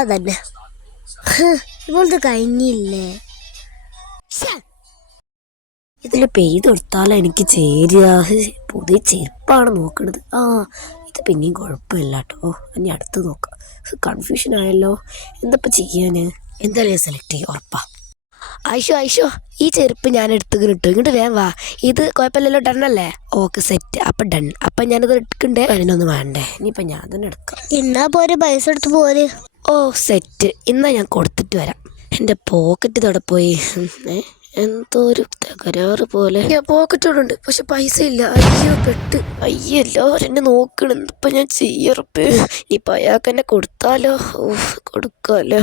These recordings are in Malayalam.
അതന്നെ ഇപ്പോഴത്തെ കഴിഞ്ഞില്ലേ. ഇതിൽ പെയ്ത് കൊടുത്താലും എനിക്ക് ചേരുക. പുതിയ ചെരുപ്പാണ് നോക്കണത്. ഇത് പിന്നെയും കുഴപ്പമില്ല കേട്ടോ. ഇനി അടുത്ത് നോക്കാം. കൺഫ്യൂഷൻ ആയല്ലോ, എന്തപ്പോൾ ചെയ്യാൻ. എന്തായാലും സെലക്ട് ചെയ്യും ഉറപ്പാ. ഐഷോ ഈ ചെരുപ്പ് ഞാൻ എടുത്ത് കിട്ടും. ഇങ്ങോട്ട് വേഗം വാ. ഇത് കുഴപ്പമില്ലല്ലോ, ഡണ്ണല്ലേ? Okay set. അപ്പം ഡൺ. അപ്പം ഞാനത് എടുക്കണ്ടേ? അതിനൊന്നും വേണ്ടേ? ഇനിയിപ്പം ഞാൻ തന്നെ എടുക്കാം. എന്നാ പോര്, പൈസ എടുത്ത് പോര്. ഓ സെറ്റ്. ഇന്നാ ഞാൻ കൊടുത്തിട്ട് വരാം. എൻ്റെ പോക്കറ്റ് തൊടെ പോയി. എന്തോ ഒരു തകരാറ് പോലെ. ഞാൻ പോക്കറ്റോടുണ്ട്, പക്ഷെ പൈസ ഇല്ല. അയ്യോ പെട്ട്. അയ്യോ എല്ലാവരും എന്നെ നോക്കണം. ഇപ്പം ഞാൻ ചെയ്യറപ്പ്. ഇനിയിപ്പോൾ അയാൾക്ക് എന്നെ കൊടുത്താലോ? കൊടുക്കാലോ.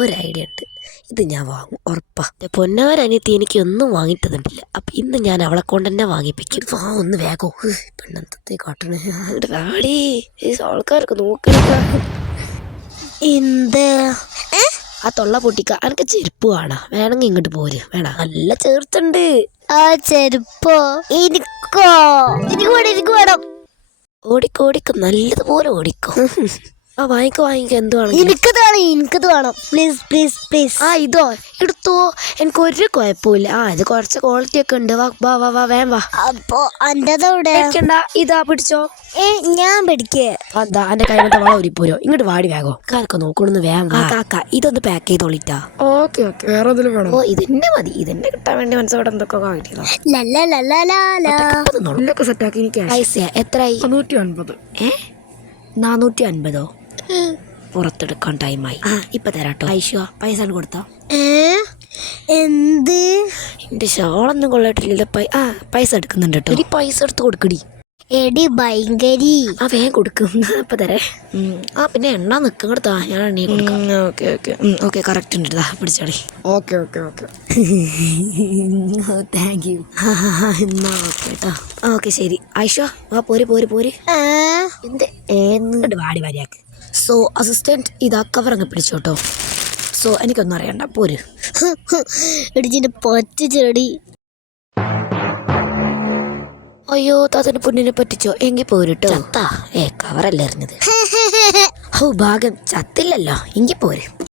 ഒരു ഐഡിയ ഉണ്ട്. ഇത് ഞാൻ വാങ്ങും ഉറപ്പാ. പൊന്നാരനിയത്തി എനിക്ക് ഒന്നും വാങ്ങിത്തന്നിട്ടില്ല. അപ്പം ഇന്ന് ഞാൻ അവളെ കൊണ്ട് തന്നെ വാങ്ങിപ്പിക്കും. ഒന്ന് വേഗോ. പെണ്ണെന്തത്തെ കാട്ടണേ. വാടി, ആൾക്കാർക്ക് നോക്കണില്ല. എന്ത് ആ തൊള്ള പൊട്ടിക്ക. എനിക്ക് ചെരുപ്പ് വേണ. വേണമെങ്കിൽ ഇങ്ങോട്ട് പോര്. വേണ, നല്ല ചേർത്തുണ്ട്. ആ ചെരുപ്പോ? എനിക്കോ? എനിക്ക് വേണം. ഓടിക്കോ നല്ലതുപോലെ ഓടിക്കോ. വാങ്ങിക്കോ എന്തുവാണ്. എനിക്കത് വേണം. പ്ലീസ്. ഇതോ എടുത്തോ. എനിക്ക് ഒരു കുഴപ്പമില്ല. ഇത് കുറച്ച് ക്വാളിറ്റി ഒക്കെ ഉണ്ട്. വാ വേം വാ. അപ്പൊ എന്റെതവിടെ? ഇതാ പിടിച്ചോ. ഞാൻ പിടിക്കേ. അതാ എന്റെ കൈമത്തെ വള ഒരുപ്പോരോ. ഇങ്ങോട്ട് വാടി വേഗോ. കാക്ക നോക്കണമെന്ന് വേഗം വാ. കാക്ക ഇതൊന്ന് പാക്ക് ചെയ്തോളിട്ടാ. ഓക്കെ വേറെ വേണം. ഇതെന്നെ മതി. ഇതെന്നെ കിട്ടാൻ വേണ്ടി മനസ്സോടെ എന്തൊക്കെ കിട്ടിയതോ. സെറ്റാക്കി. പൈസ എത്രയായി? 450. പുറത്തെടുക്കാൻ ടൈമായി. ഇപ്പൊ തരാട്ടോ. ഐഷോ പൈസ കൊടുത്തോ. എന്ത്? എന്റെ ഷോളൊന്നും കൊള്ളട്ടില്ല. പൈസ എടുക്കുന്നുണ്ട് കേട്ടോ. ഈ പൈസ എടുത്ത് കൊടുക്കടി. എടി ഭയങ്കരി. വേഗം കൊടുക്കും. ഇപ്പൊ തരേ. പിന്നെ എണ്ണ നിൽക്കും. കൊടുത്താ ഞാൻ എണ്ണ കൊടുക്കാം. ഓക്കെ കറക്റ്റ് ഉണ്ട്. പിടിച്ചോളി. Okay thank you. എന്നാ ഓക്കെ കേട്ടോ. ഓക്കെ ശരി. ഐഷോ വാ പോര്. എന്ത് വാടി വാരിയാക്ക്. സോ അസിസ്റ്റന്റ് ഇതാ കവർ അങ്ങ് പിടിച്ചോട്ടോ. സോ എനിക്കൊന്നും അറിയണ്ട. പോര്. ഇടിച്ചിന്റെ പറ്റ ചെടി. അയ്യോ താത്തന്റെ പൊന്നിനെ പറ്റിച്ചോ. എങ്കിൽ പോരുട്ടോ. കവറല്ലേ എറിഞ്ഞത്. ഭാഗ്യം ചത്തില്ലല്ലോ. എങ്കിൽ പോര്.